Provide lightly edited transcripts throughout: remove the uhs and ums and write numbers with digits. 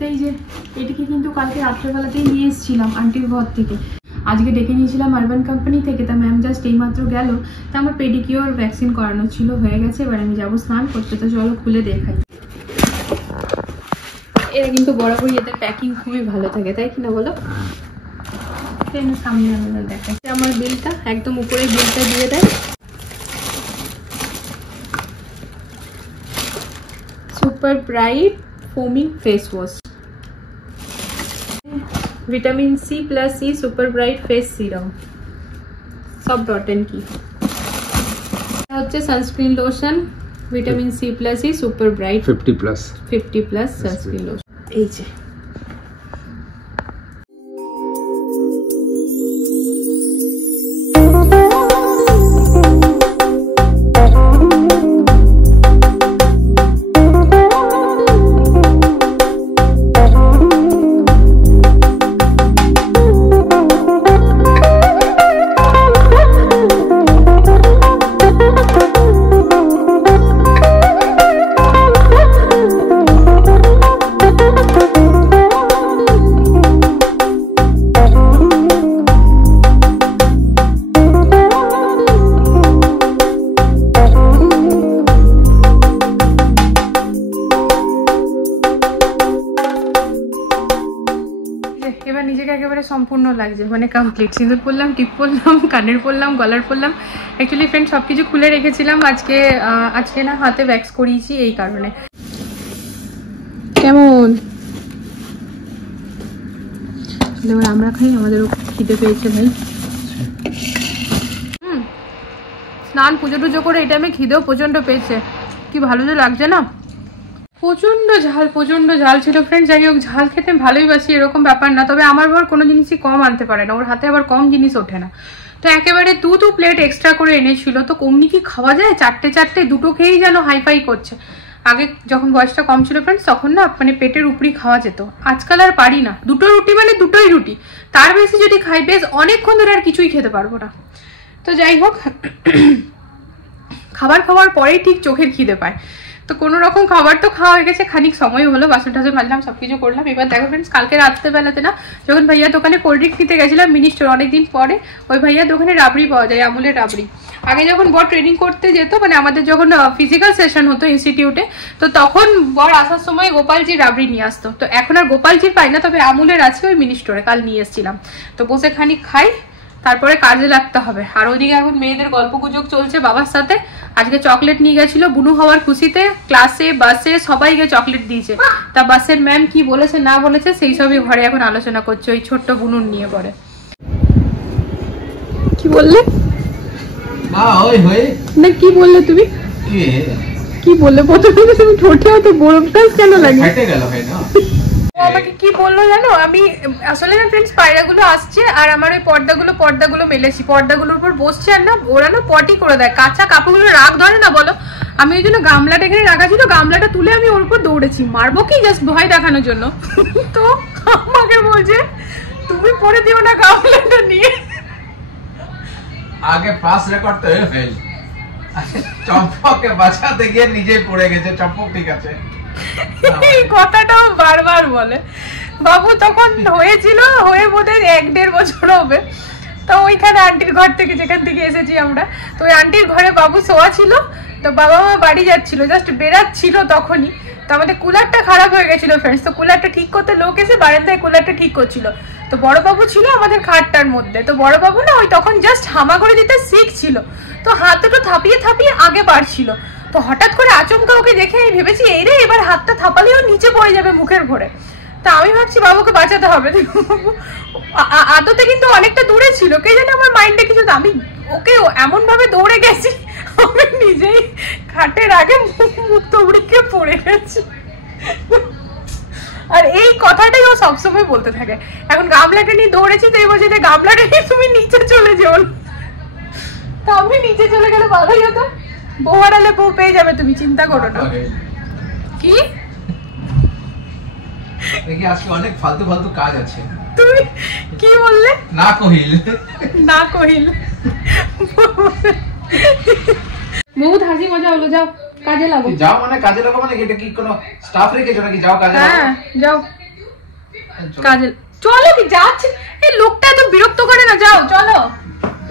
তো এই যে এটিকে কিন্তু কালকে রাত্রেবেলাতেই নিয়ে এসেছিলাম আন্টির ঘর থেকে। আজকে ডেকে নিয়েছিলাম আরবান কোম্পানি থেকে। তা ম্যাম জাস্ট এইমাত্র গেল। তা আমার পেডিকিওর ভ্যাকসিন করানো ছিল, হয়ে গেছে। এবার আমি যাবো স্নান করতে। তো চলো খুলে দেখাই। এরা কিন্তু বরাবরই এদের প্যাকিং খুবই ভালো থাকে, তাই কিনা বলো? সামনে দেখাই আমার বিলটা, একদম উপরে বিলটা দিয়ে দেয়। Super bright foaming face wash, vitamin C plus C super bright face serum, সব ডট কি হচ্ছে sunscreen lotion, vitamin C plus C super bright 50 plus sunscreen lotion. এই যে এবার নিজেকে একেবারে সম্পূর্ণ লাগছে, মানে কমপ্লিট। সিঁদুর পরলাম, টিপ পরলাম, কানের পরলাম, গলার পরলাম। অ্যাকচুয়ালি ফ্রেন্ড সব কিছু খুলে রেখেছিলাম, আজকে না হাতে ভ্যাক্স করিয়েছি এই কারণে। কেমন এবার আমরা খাই, আমাদেরও খিদে পেয়েছে ভাই। স্নান পুজো টুজো করে এই টাইমে খিদেও প্রচন্ড পেয়েছে। কি ভালো যে লাগছে না। প্রচন্ড ঝাল ছিল ফ্রেন্ড। যাই হোক, ঝাল খেতে ভালোই বাসি এরকম ব্যাপার না, তবে আমার বর কোনো জিনিসই কম আনতে পারে না, ওর হাতে আবার কম জিনিস ওঠে না। তো একেবারে দু প্লেট এক্সট্রা করে এনেছিল। তো কমনি কি খাওয়া যায়? চারটে দুটো খেয়েই যেন হাইফাই করছে। আগে যখন বয়সটা কম ছিল ফ্রেন্ডস, তখন না মানে পেটের উপরই খাওয়া যেত। আজকাল আর পারি না। দুটো রুটি মানে দুটোই রুটি, তার বেশি যদি খাই বেশ অনেকক্ষণ ধরে আর কিছুই খেতে পারবো না। তো যাই হোক, খাবার খাওয়ার পরেই ঠিক চোখের খিদে পায়। তো কোনো রকম খাবার তো খাওয়া হয়ে গেছে, খানিক সময় হলো, বাসন টাসন মাজলাম, সবকিছু করলাম। এবার দেখো ফ্রেন্ডস, কালকে রাত্রেবেলাতে না যখন ভাইয়া দোকানে কোল্ড ড্রিঙ্ক নিতে গেছিলাম মিনি স্টোর, অনেকদিন পরে ওই ভাইয়া দোকানে রাবড়ি পাওয়া যায়, আমুলের রাবড়ি। আগে যখন বর ট্রেনিং করতে যেত, মানে আমাদের যখন ফিজিক্যাল সেশন হতো ইনস্টিটিউটে, তো তখন বর আসার সময় গোপালজির রাবড়ি নিয়ে আসতো। তো এখন আর গোপালজির পাই না, তবে আমুলের আছে ওই মিনি স্টোরে, কাল নিয়ে এসেছিলাম। তো বসে খানিক খাই, তারপরে কাজে লাগতে হবে। আর ওইদিকে এখন মেয়েদের গল্প গুজব চলছে বাবার সাথে। আজকে চকলেট নিয়ে গেছিল বুনু হওয়ার খুশিতে, ক্লাসে বাসে সবাইকে চকলেট দিয়েছে। তা বাসের ম্যাম কি বলেছে না বলেছে সেই সবই ঘরে এখন আলোচনা করছে, ওই ছোট্ট বুনুর নিয়ে পড়ে। কি বললে না? কি বললে তুমি? কি বললে প্রথমে? তুমি ঠোঁটে তো বরফটা কেন লাগে? আমাকে কি বললো জানো? আমি আসলে না ফ্রেন্ডস পায়রাগুলো আসছে আর আমার ওই পর্দাগুলো মেলেছি, পর্দাগুলোর উপর বসছে, আর না ওরা না পটি করে দেয়, কাঁচা কাপড়গুলো রাগ ধরে না বলো। আমি ওই জন্য গামলাটা এখানে রাখা ছিল, গামলাটা তুলে আমি ওর উপর দৌড়েছি, মারবো কি জাস্ট ভয় দেখানোর জন্য। তো আমাকে বলছে তুমি পরে দিও না গামলাটা নিয়ে। আগে পাস রেকর্ড তো হয়ে ফেল, চম্পককে বাঁচাতে গিয়ে নিজেই পড়ে গেছে। চম্পক ঠিক আছে, এই কথাটাও বারবার বলে। বাবু তখন হয়েছিল, হয়ে বোধহয় 1-1.5 বছর হবে। তো ওইখানে আন্টির ঘর থেকে, যেখান থেকে এসেছি আমরা, তো ওই আন্টির ঘরে বাবু শোয়া ছিল। তো বাবা মা বাড়ি যাচ্ছিল, জাস্ট বেরাচ্ছিল তখনই। তো আমাদের কুলারটা খারাপ হয়ে গেছিল ফ্রেন্ডস। তো কুলারটা ঠিক করতে লোক এসে বারান্দায় কুলারটা ঠিক করছিল। তো বড়বাবু ছিল আমাদের খাটটার মধ্যে। তো বড়বাবু না ওই তখন জাস্ট হামাগুড়ি দিতে শিখছিল। তো হাতটা থাপিয়ে আগে বাড়ছিল। তো হঠাৎ করে আচমকা ওকে দেখে আমি ভেবেছি এই রে, এবার হাতটা থাপালেও নিচে পড়ে যাবে মুখের ঘরে। তা আমি ভাবছি বাবুকে বাঁচাতে হবে। আদতে কিন্তু অনেকটা দূরে ছিল, কে জানে আমার মাইন্ডে কিছু। আমি ওকে এমন ভাবে দৌড়ে গেছি, আমি নিজেই খাটের আগে মুখ দৌড়িকে পড়ে গেছি। আর এই কথাটাই ও সবসময় বলতে থাকে। এখন গামলাটা নিয়ে দৌড়েছি, তো এই বলছে গামলাটা নিয়ে তুমি নিচে চলে যাও। তো আমি নিচে চলে গেলে ভালোই হতো। বউ হারালে বউ পেয়ে যাবে, তুমি চিন্তা করো না। কি দেখি আজকে অনেক ফালতু কাজ আছে। তুমি কি বললে? না কহিল। বহুত হাসি মজা হলো, যাও কাজে লাগো। যাও মানে কাজে লাগো মানে এটা কি কোনো স্টাফ রেখেছো নাকি? যাও কাজে লাগো। হ্যাঁ যাও। কাজে চলো কি যাচ্ছে, এই লোকটা এত বিরক্ত করে না, যাও চলো।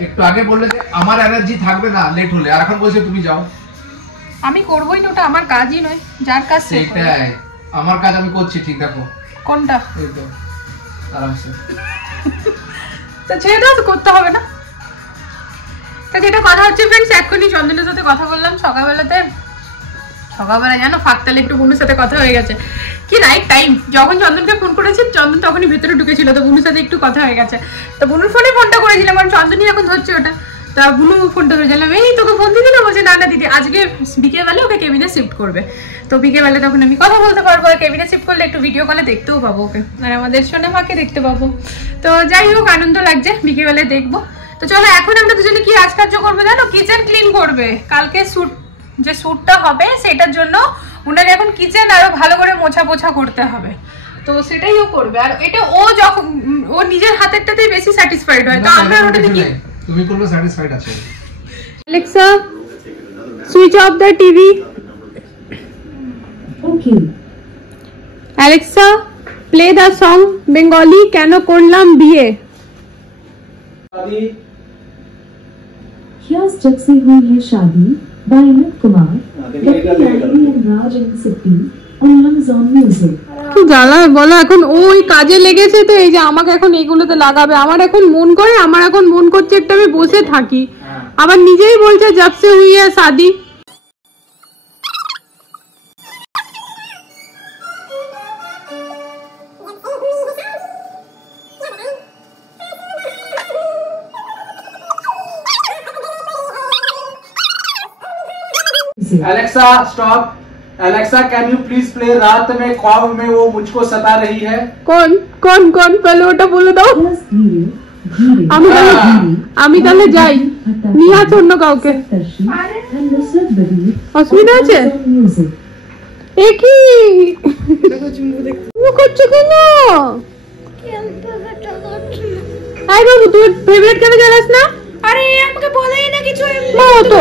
একটু আগে বললে যে আমার এনার্জি থাকবে না লেট হলে, আর এখন বলছে তুমি যাও। আমি করবোই না, ওটা আমার কাজই নয়, যার কাজ সে করে। সেটাই আমার কাজ, আমি করছি ঠিক। দেখো কোনটা? এই তো আরামসে। তো ছেড়ে দাও, করতে হবে না। তা যেটা কথা হচ্ছে ফ্রেন্ডস, এখনই চন্দনের সাথে কথা বললাম সকালবেলা জানো ফাঁকতালে একটু বুনুর সাথে কথা হয়ে গেছে। কি রাইট টাইম, যখন চন্দনকে ফোন করেছি চন্দন তখনই ভেতরে ঢুকেছিল, তো বুনুর সাথে একটু কথা হয়ে গেছে। তো বুনুর ফোনে ফোনটা করেছিলাম, কারণ চন্দনই এখন ধরছে ওটা। তা বুনু ফোনটা ধরেছিলাম, এই তোকে ফোন দিদি না, বলছে না না দিদি আজকে বিকেলবেলা ওকে কেবিনে শিফট করবে, তো বিকেলবেলা তখন আমি কথা বলতে পারবো, আর কেবিনে শিফট করলে একটু ভিডিও কলে দেখতেও পাবো ওকে, আর আমাদের সোনা মাকে দেখতে পাবো। তো যাই হোক আনন্দ লাগছে, বিকেলবেলায় দেখবো। তো চলো এখন আমরা দুজনে কি রাজকার্য করবো জানো, কিচেন ক্লিন করবে। কালকে যে শ্যুটটা হবে সেটার জন্য ওনাকে এখন কিচেন আরো ভালো করে মোছা করতে হবে, তো সেটাই ও করবে। আর এটা ও যখন ও নিজের হাতেরটাতেই বেশি স্যাটিসফাইড হয়, তো আমরা ওটা দেখি। তুমি করলে স্যাটিসফাইড আছো। Alexa, switch off the TV. Okay. Alexa, play the song Bengali কেন করলাম বিয়ে। Here's जब से हुई है शादी by Amit Kumar, Gatti and Raj and Sippy on Amazon Music. কি জ্বালা বলো, এখন ওই কাজে লেগেছে, তো এই যে আমাকে এখন এইগুলোতে লাগাবে। আমার এখন মন করছে একটা আমি বসে থাকি, আবার নিজেই বলছে जब से हुई है शादी। Alexa, stop. Alexa, can you please play रात में ख्वाब में वो मुझको सता रही है। কোন পहले ওটা বলে দাও। Just धीरे धीरे আমি তাহলে যাই, নিয়ে আসো অন্য কাউকে। Tarshi and Nusrat Badi অসুবিধা আছে? on Music. একই করছো কেন? আই বাবু তুই ফেভারিট কেন জানাস না? আরে আমাকে বলেই না কিছু, তো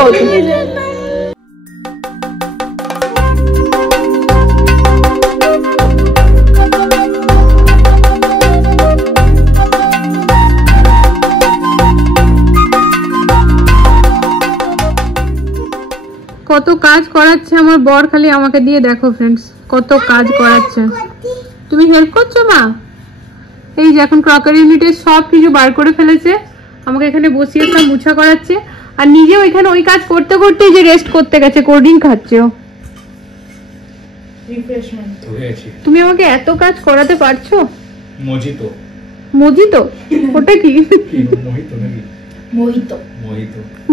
কত কাজ করাচ্ছে আমার বর, খালি আমাকে দিয়ে দেখো ফ্রেন্ডস কত কাজ করাচ্ছে। তুমি হেল্প করছো মা? এই যে এখন ক্রকারি ইউনিটের সব কিছু বার করে ফেলেছে, আমাকে এখানে বসিয়ে সব মুছা করাচ্ছে, আর নিজেও এখানে ওই কাজ করতে করতে যে রেস্ট করতে গেছে, কোল্ড ড্রিঙ্ক খাচ্ছে ও। তুমি আমাকে এত কাজ করাতে পারছো? মজিতো ওটা কি?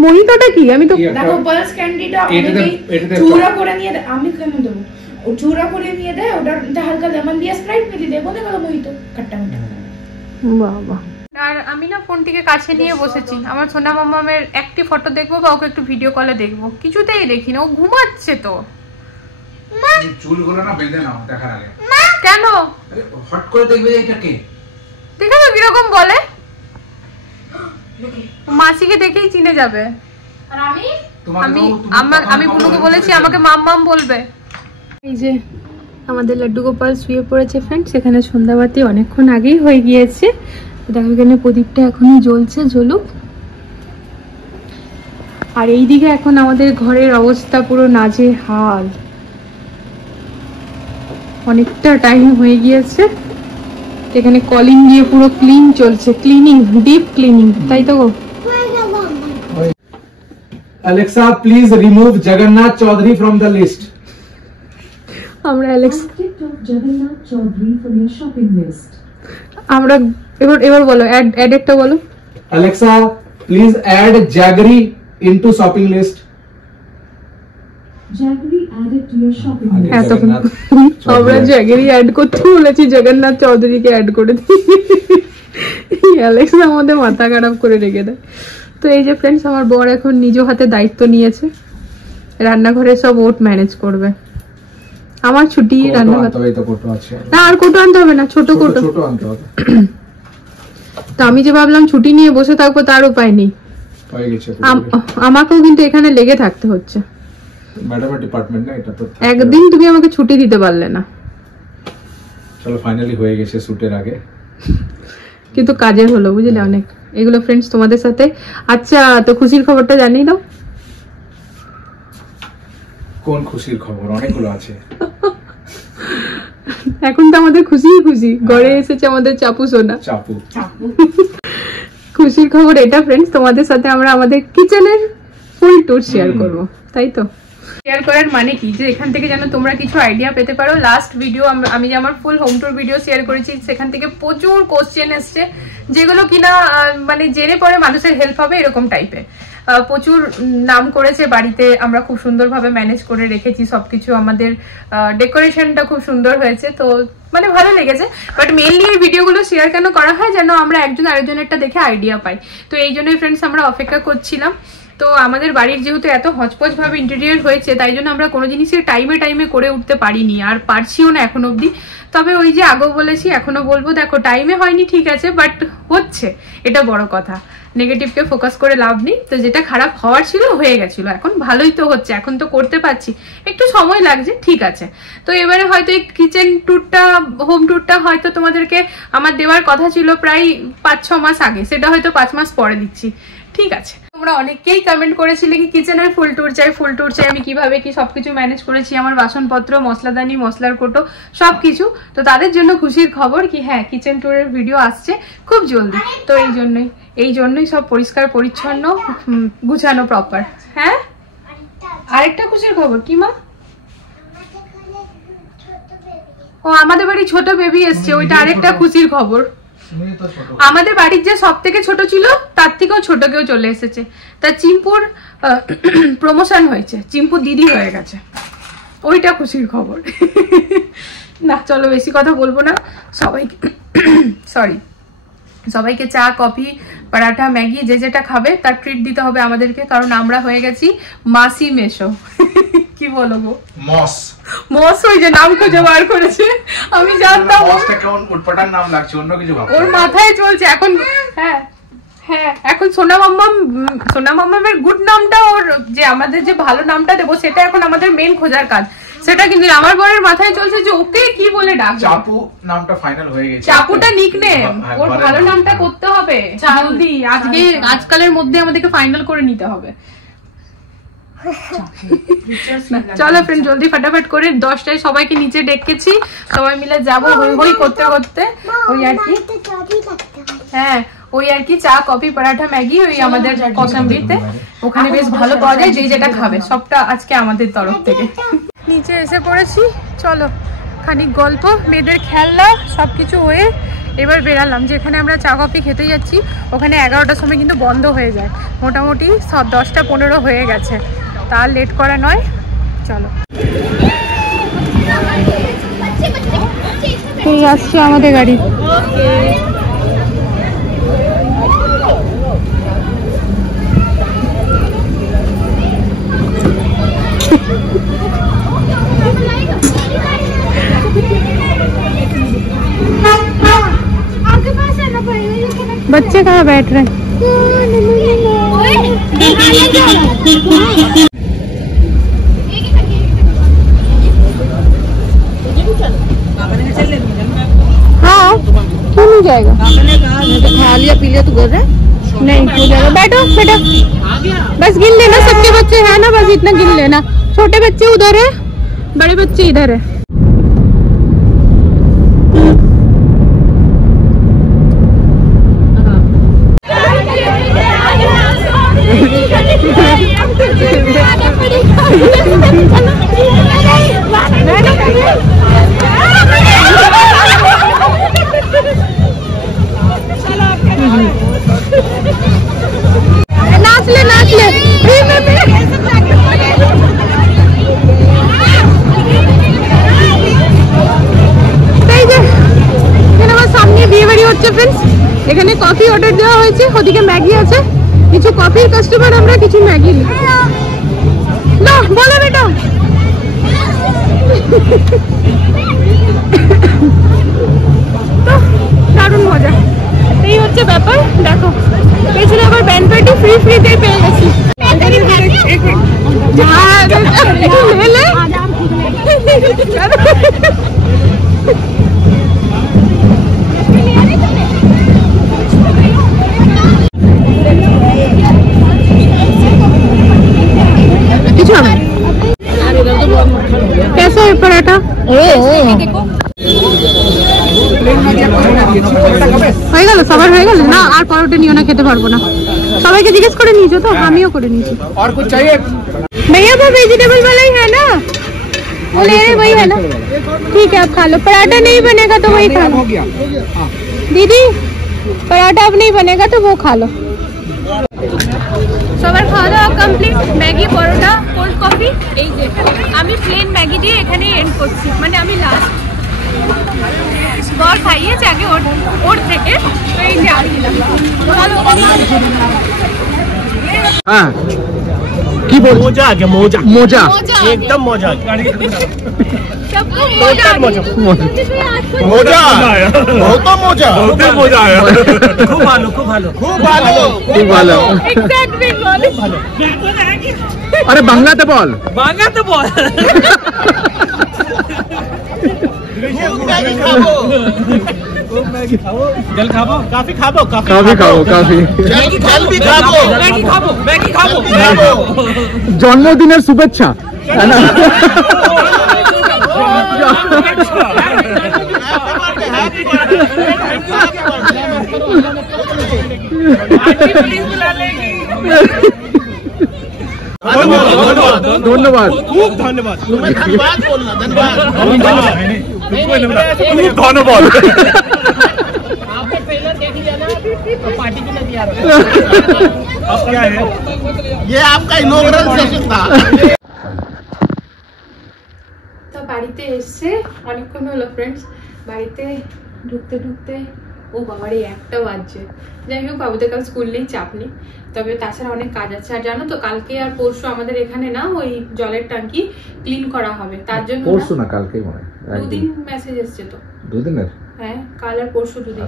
মোহিতোটা কি? আমি তো দেখো পালস ক্যান্ডিটা অনেকেই চূড়া করে নিয়ে দেয়, আমি কেন দেবো? ও চূড়া করে নিয়ে দেয়, ওটা হালকা লেমন দিয়ে স্প্রাইট মিলিয়ে দেয়, বলে গেল মোহিতো কাট্টা মিঠা। বাবা। আর আমি না ফোনটিকে কাছে নিয়ে বসেছি, আমার সোনা মামামের একটি ফটো দেখবো বা ওকে একটু ভিডিও কলে দেখবো, কিছুতেই দেখি না, ও ঘুমাচ্ছে। তো চুলগুলো না বেঁধে নাও দেখার আগে। কেন? হট করে দেখবে এটা কে, দেখো তো কিরকম বলে, মাসিকে দেখেই চিনে যাবে। আর আমি বুনুকে বলেছি আমাকে মাম্মাম বলবে। এই যে আমাদের লাড্ডু গোপাল শুয়ে পড়েছে ফ্রেন্ডস, এখানে সন্ধ্যাবাতি অনেকক্ষণ আগেই হয়ে গিয়েছে। দেখো এখানে প্রদীপটা এখনই জ্বলছে, জ্বলুক। আর এইদিকে এখন আমাদের ঘরের অবস্থা পুরো নাজেহাল, অনেকটা টাইম হয়ে গিয়েছে। এখানে কলিং দিয়ে পুরো ক্লিন চলছে, ক্লিনিং, ডিপ ক্লিনিং, তাই তো গো? Alexa, please remove Jagannath Chaudhary from the list. আমরা Alexa, Take off Jagannath Chaudhary from your shopping list. আমরা এবার বলো, অ্যাড একটা বলো। Alexa, please add Jaggery into shopping list. Jaggery added to your shopping আগে list. হ্যাঁ তখন আমরা জাগেরই অ্যাড করতে বলেছি, জগন্নাথ চৌধুরীকে অ্যাড করে দিই। অ্যালেক্সা আমাদের মাথা খারাপ করে রেখে দেয়। তো এই যে ফ্রেন্ডস, আমার বর এখন নিজ হাতে দায়িত্ব নিয়েছে, রান্নাঘরে সব ওট ম্যানেজ করবে। আমার ছুটি রান্নাঘর, না আর কোটো আনতে হবে না, ছোট কোটো আনতে হবে। তো আমি যে ভাবলাম ছুটি নিয়ে বসে থাকবো, তার উপায় নেই, আমাকেও কিন্তু এখানে লেগে থাকতে হচ্ছে। ম্যাডামের ডিপার্টমেন্ট না এটা, তো একদিন তুমি আমাকে ছুটি দিতে পারলে না। চলো ফাইনালি হয়ে গেছে শুটের আগে, কিন্তু কাজের হলো বুঝলে অনেক। এগুলো ফ্রেন্ডস তোমাদের সাথে। আচ্ছা তো খুশির খবরটা জানিয়ে দাও। কোন খুশির খবর? অনেকগুলো আছে। এখন তো আমাদের খুশি খুশি, ঘরে এসেছে আমাদের চাপু সোনা। চাপু খুশির খবর এটা ফ্রেন্ডস, তোমাদের সাথে আমরা আমাদের কিচেনের ফুল ট্যুর শেয়ার করব, তাই তো। শেয়ার করার মানে কি, যে এখান থেকে যেন তোমরা কিছু আইডিয়া পেতে পারো। লাস্ট ভিডিও আমি যে আমার ফুল হোম ট্যুর ভিডিও শেয়ার করেছি, সেখান থেকে প্রচুর কোশ্চেন এসছে, যেগুলো কিনা মানে জেনে পরে মানুষের হেল্প হবে এরকম টাইপের। প্রচুর নাম করেছে বাড়িতে, আমরা খুব সুন্দরভাবে ম্যানেজ করে রেখেছি সবকিছু, আমাদের ডেকোরেশনটা খুব সুন্দর হয়েছে, তো মানে ভালো লেগেছে। বাট মেইনলি এই ভিডিওগুলো শেয়ার কেন করা হয়, যেন আমরা একজন আরেকজনেরটা দেখে আইডিয়া পাই। তো এই জন্যই ফ্রেন্ডস আমরা অপেক্ষা করছিলাম। তো আমাদের বাড়ির যেহেতু এত হচপচ ভাবে ইন্টেরিয়র হয়েছে, তাই জন্য আমরা কোনো জিনিসের টাইমে টাইমে করে উঠতে পারিনি, আর পারছিও না এখন অবধি। তবে ওই যে আগেও বলেছি, এখনো বলবো, দেখো টাইমে হয়নি ঠিক আছে, বাট হচ্ছে, এটা বড় কথা। নেগেটিভকে ফোকাস করে লাভ নেই। তো যেটা খারাপ হওয়ার ছিল হয়ে গেছিল, এখন ভালোই তো হচ্ছে, এখন তো করতে পারছি, একটু সময় লাগছে ঠিক আছে। তো এবারে হয়তো এই কিচেন ট্যুরটা, হোম ট্যুরটা হয়তো তোমাদেরকে আমার দেওয়ার কথা ছিল প্রায় 5-6 মাস আগে, সেটা হয়তো 5 মাস পরে দিচ্ছি, ঠিক আছে। তোমরা অনেকেই কমেন্ট করেছিলে কি কিচেনের ফুল ট্যুর চাই, ফুল ট্যুর চাই। আমি কিভাবে কি সবকিছু ম্যানেজ করেছি, আমার বাসনপত্র, মশলাদানি, মশলার কোটো সবকিছু। তো তাদের জন্য খুশির খবর কি হ্যাঁ, কিচেন ট্যুরের ভিডিও আসছে খুব জলদি। তো এই জন্যই সব পরিষ্কার পরিচ্ছন্ন গুছানো প্রপার। হ্যাঁ, আরেকটা খুশির খবর কি মা? ও আমাদের বাড়ি ছোট বেবি এসছে, ওইটা আরেকটা খুশির খবর। আমাদের বাড়ির যে সব থেকে ছোট ছিল তার থেকেও ছোট কেউ চলে এসেছে। তা চিম্পুর প্রমোশন হয়েছে, চিম্পুর দিদি হয়ে গেছে, ওইটা খুশির খবর। না চলো বেশি কথা বলবো না। সবাইকে চা, কফি, পরাঠা, ম্যাগি যে যেটা খাবে তার ট্রিট দিতে হবে আমাদেরকে, কারণ আমরা হয়ে গেছি মাসি মেশো। কি বলবো, মস ওই যে নাম খুঁজে বার করেছে, আমি জানতাম কেমন উটপাটার নাম লাগছে, অন্য কিছু ওর মাথায় চলছে এখন। হ্যাঁ এখন সোনা মাম্মামের গুড নামটা, ওর যে আমাদের যে ভালো নামটা দেবো সেটা এখন আমাদের মেন খোঁজার কাজ, সেটা কিন্তু আমার বরের মাথায় চলছে যে ওকে কি বলে ডাক। চাপু নামটা ফাইনাল হয়ে গেছে, চাপুটা নিকনেম, ওর ভালো নামটা করতে হবে জলদি, আজকালের মধ্যে আমাদেরকে ফাইনাল করে নিতে হবে। চলো ফ্রেন্ড জলদি ফটাফট করে 10টায় সবাইকে নিচে ডেকেছি, সবাই মিলে যাবো হই হই করতে করতে। ওই আর কি, হ্যাঁ ওই আর কি, চা, কফি, পরাঠা, ম্যাগি ওই আমাদের কসাম্বিতে, ওখানে বেশ ভালো পাওয়া যায়, যে যেটা খাবে সবটা আজকে আমাদের তরফ থেকে। নিচে এসে পড়েছি, চলো খানিক গল্প, মেয়েদের খেলনা সবকিছু হয়ে এবার বেরালাম। যেখানে আমরা চা কফি খেতে যাচ্ছি ওখানে 11টার সময় কিন্তু বন্ধ হয়ে যায়, মোটামুটি 10টা-15 হয়ে গেছে, তার লেট করা নয়। চলো এই আসছে আমাদের গাড়ি। बच्चे कहाँ बैठ रहे हैं? हाँ क्यों नहीं जाएगा? खा लिया पी लिया, तू बोल रहा है? नहीं हो जाएगा, बैठो बेटा, बस गिन लेना, सबके बच्चे हैं ना, बस इतना गिन लेना। छोटे बच्चे उधर है, बड़े बच्चे इधर है। नाच ले সামনে বিয়ে বাড়ি হচ্ছে ফ্রেন্ডস, এখানে কফি অর্ডার দেওয়া হয়েছে, ওদিকে ম্যাগি আছে, কিছু কফির কাস্টমার, আমরা কিছু ম্যাগি না বলো বেটা। তো দারুণ মজা, এই হচ্ছে ব্যাপার। দেখো পেছনে আবার ব্যান্ড পার্টি ফ্রিতে পেয়ে গেছি। হয়ে গেল সবার হয়ে গেল না? আর পরোটা নিও না, খেতে পারবো না। সবাইকে জিজ্ঞেস করে নিয়েছো তো? আমিও করে নিয়েছি। और कुछ चाहिए? भैया वो वेजिटेबल वाला ही है ना? वो ले रहे वही है ना? ठीक है आप खा लो। पराठा नहीं बनेगा तो वही खा लो। दीदी पराठा अब नहीं बनेगा तो वो खा लो। সবার খাওয়া দাওয়া কমপ্লিট। ম্যাগি, পরোটা, কোল্ড কফি। এই যে আমি প্লেন ম্যাগি দিয়ে এখানে এন্ড করছি, মানে আমি লাস্ট। বর খাইয়েছে আগে ওর থেকে, তো এই যে আমি দিলাম। हाँ की बोल मोजा आ गया, मोजा मोजा एकदम मोजा सबको मजा आ गया। मोजा बहुत मोजा आया। खूब भालो एग्जैक्टली बोले। अरे बांग्लाते बोल जल खाबो, काफी खाबो, मैगी खाबो। जन्मदिনের শুভেচ্ছা ধন্যবাদ खूब धन्यवाद आपने पहले देख लिया ना, तो पार्टी के लिए तैयार हो। अब क्या है, ये आपका इनॉग्रल सेशन था। তো বাড়িতে এসে অনেকক্ষণ হলো ফ্রেন্ডস। বাড়িতে ঢুকতে ঢুকতে ও বাবারে একটা বাজছে। যাই হোক, বাবুদের কাল স্কুল নেই, চাপ নেই, তবে তাছাড়া অনেক কাজ আছে। আর জানো তো কালকে আর পরশু আমাদের এখানে না ওই জলের ট্যাঙ্কি ক্লিন করা হবে, তার জন্য পরশু না কালকেই মনে হয়, দুদিন মেসেজ এসছে। তো দুদিনের? হ্যাঁ, কাল আর পরশু দুদিন।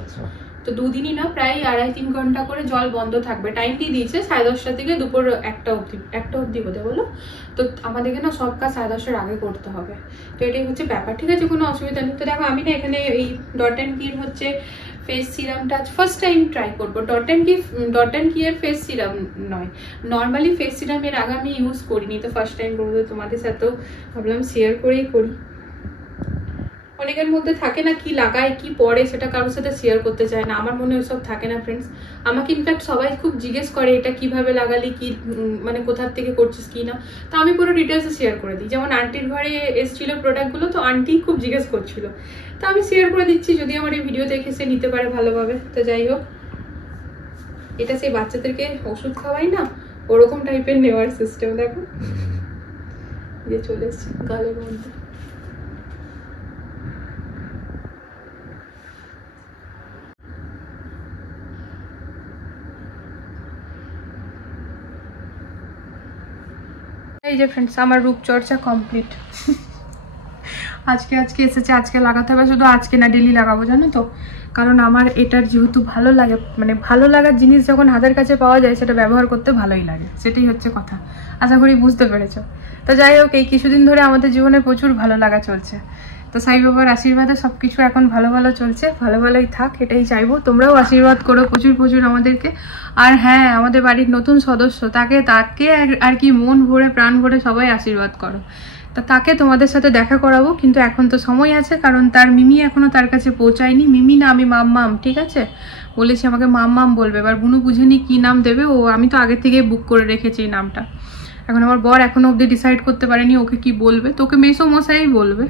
তো দুদিনই না, প্রায় 2.5-3 ঘন্টা করে জল বন্ধ থাকবে। টাইম দিয়ে দিয়েছে 10:30 থেকে দুপুর 1টা অবধি বোধ বলো। তো আমাদেরকে না সব কাজ 10:30-এর আগে করতে হবে। তো এটাই হচ্ছে ব্যাপার, ঠিক আছে, কোনো অসুবিধা নেই। তো দেখো আমি না এখানে এই ডট অ্যান্ড কির হচ্ছে ফেস সিরামটা ফার্স্ট টাইম ট্রাই করবো। ডট অ্যান্ড কি এর ফেস সিরাম নয়, নর্মালি ফেস সিরাম এর আগে আমি ইউজ করিনি, তো ফার্স্ট টাইম করবো। তোমাদের সাথেও ভাবলাম শেয়ার করেই করি। অনেকের মধ্যে থাকে না কি লাগায় কি পরে সেটা কারোর সাথে শেয়ার করতে চায় না, আমার মনে ওইসব থাকে না ফ্রেন্ডস। আমাকে ইনফ্যাক্ট সবাই খুব জিজ্ঞেস করে এটা কিভাবে লাগালি, কি মানে কোথার থেকে করছিস কি না, তো আমি পুরো ডিটেলসে শেয়ার করে দিই। যেমন আন্টির ঘরে এসেছিল প্রোডাক্টগুলো, তো আন্টি খুব জিজ্ঞেস করছিল, তো আমি শেয়ার করে দিচ্ছি, যদি আমার এই ভিডিও দেখে সে নিতে পারে ভালোভাবে। তো যাই হোক, এটা সেই বাচ্চাদেরকে ওষুধ খাওয়াই না, ওরকম টাইপের নেওয়ার সিস্টেম। দেখো যে চলে এসছে গালের মধ্যে। এই যে ফ্রেন্ডস আমার রূপচর্চা কমপ্লিট। আজকে এসেছে, আজকে লাগাতে হবে। শুধু আজকে না, ডেলি লাগাবো জানো তো, কারণ আমার এটার যেহেতু ভালো লাগে, মানে ভালো লাগার জিনিস যখন হাতের কাছে পাওয়া যায় সেটা ব্যবহার করতে ভালোই লাগে, সেটাই হচ্ছে কথা। আশা করি বুঝতে পেরেছো। তো যাই হোক, এই কিছুদিন ধরে আমাদের জীবনে প্রচুর ভালো লাগা চলছে। তো সাই বাবার আশীর্বাদে সবকিছু এখন ভালো ভালো চলছে, ভালো ভালোই থাক, এটাই চাইবো। তোমরাও আশীর্বাদ করো প্রচুর আমাদেরকে। আর হ্যাঁ, আমাদের বাড়ির নতুন সদস্য, তাকে আর কি মন ভরে প্রাণ ভরে সবাই আশীর্বাদ করো। তা তাকে তোমাদের সাথে দেখা করাবো, কিন্তু এখন তো সময় আছে, কারণ তার মিমি এখনো তার কাছে পৌঁছায়নি। মিমি না, আমি মাম্মাম, ঠিক আছে, বলেছি আমাকে মাম্মাম বলবে। এবার বুনু বুঝেনি কি নাম দেবে, ও আমি তো আগে থেকে বুক করে রেখেছি এই নামটা। এখন আমার বর এখনো অব্দি ডিসাইড করতে পারেনি ওকে কি বলবে। তোকে মেসো মশাই বলবে।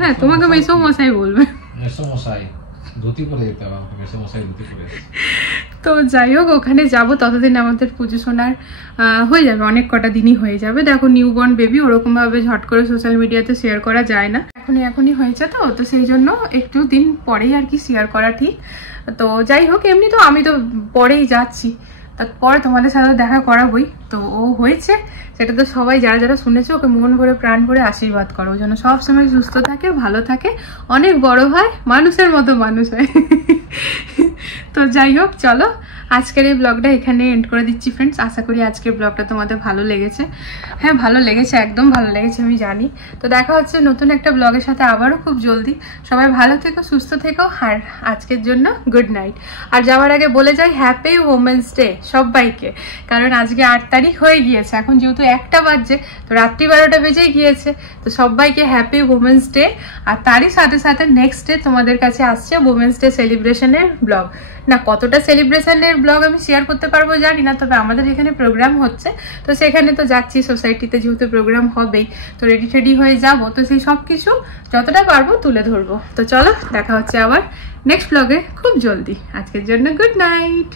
হ্যাঁ, তোমাকে মেসো মশাই বলবে। তো যাই হোক, ওখানে যাবো, ততদিন আমাদের পুজো শোনার হয়ে যাবে, অনেক কটা দিনই হয়ে যাবে। দেখো নিউবর্ন বেবি, ওরকম ভাবে ঝট করে সোশ্যাল মিডিয়াতে শেয়ার করা যায় না, এখনই হয়েছে, তো সেই জন্য একটু দিন পরেই আর কি শেয়ার করা ঠিক। তো যাই হোক, এমনি তো আমি তো পরেই যাচ্ছি, তারপরে তোমাদের সাথে দেখা করাবই। তো ও হয়েছে সেটা তো সবাই যারা শুনেছে, ওকে মন ভরে প্রাণ ভরে আশীর্বাদ করো, যেন সবসময় সুস্থ থাকে, ভালো থাকে, অনেক বড় হয়, মানুষের মতো মানুষ হয়। তো যাই হোক, চলো আজকের এই ব্লগটা এখানে এন্ড করে দিচ্ছি ফ্রেন্ডস। আশা করি আজকের ব্লগটা তোমাদের ভালো লেগেছে। হ্যাঁ ভালো লেগেছে, একদম ভালো লেগেছে আমি জানি। তো দেখা হচ্ছে নতুন একটা ব্লগের সাথে আবারও খুব জলদি। সবাই ভালো থেকো, সুস্থ থেকো, আর আজকের জন্য গুড নাইট। আর যাওয়ার আগে বলে যাই হ্যাপি ওমেন্স ডে সবাইকে, কারণ আজকে 8 তারিখ হয়ে গিয়েছে, এখন যেহেতু 1টা বাজছে তো রাত্রি 12টা বেজেই গিয়েছে। তো সবাইকে হ্যাপি ওমেন্স ডে। আর তারই সাথে সাথে নেক্সট ডে তোমাদের কাছে আসছে ওমেন্স ডে সেলিব্রেশনের ব্লগ। না কতটা সেলিব্রেশনের ব্লগ আমি শেয়ার করতে পারবো জানি না, তবে আমাদের এখানে প্রোগ্রাম হচ্ছে তো সেখানে তো যাচ্ছি, সোসাইটিতে যেহেতু প্রোগ্রাম হবেই তো রেডি টেডি হয়ে যাবো, তো সেই সব কিছু যতটা পারবো তুলে ধরবো। তো চলো দেখা হচ্ছে আবার নেক্সট ব্লগে খুব জলদি। আজকের জন্য গুড নাইট।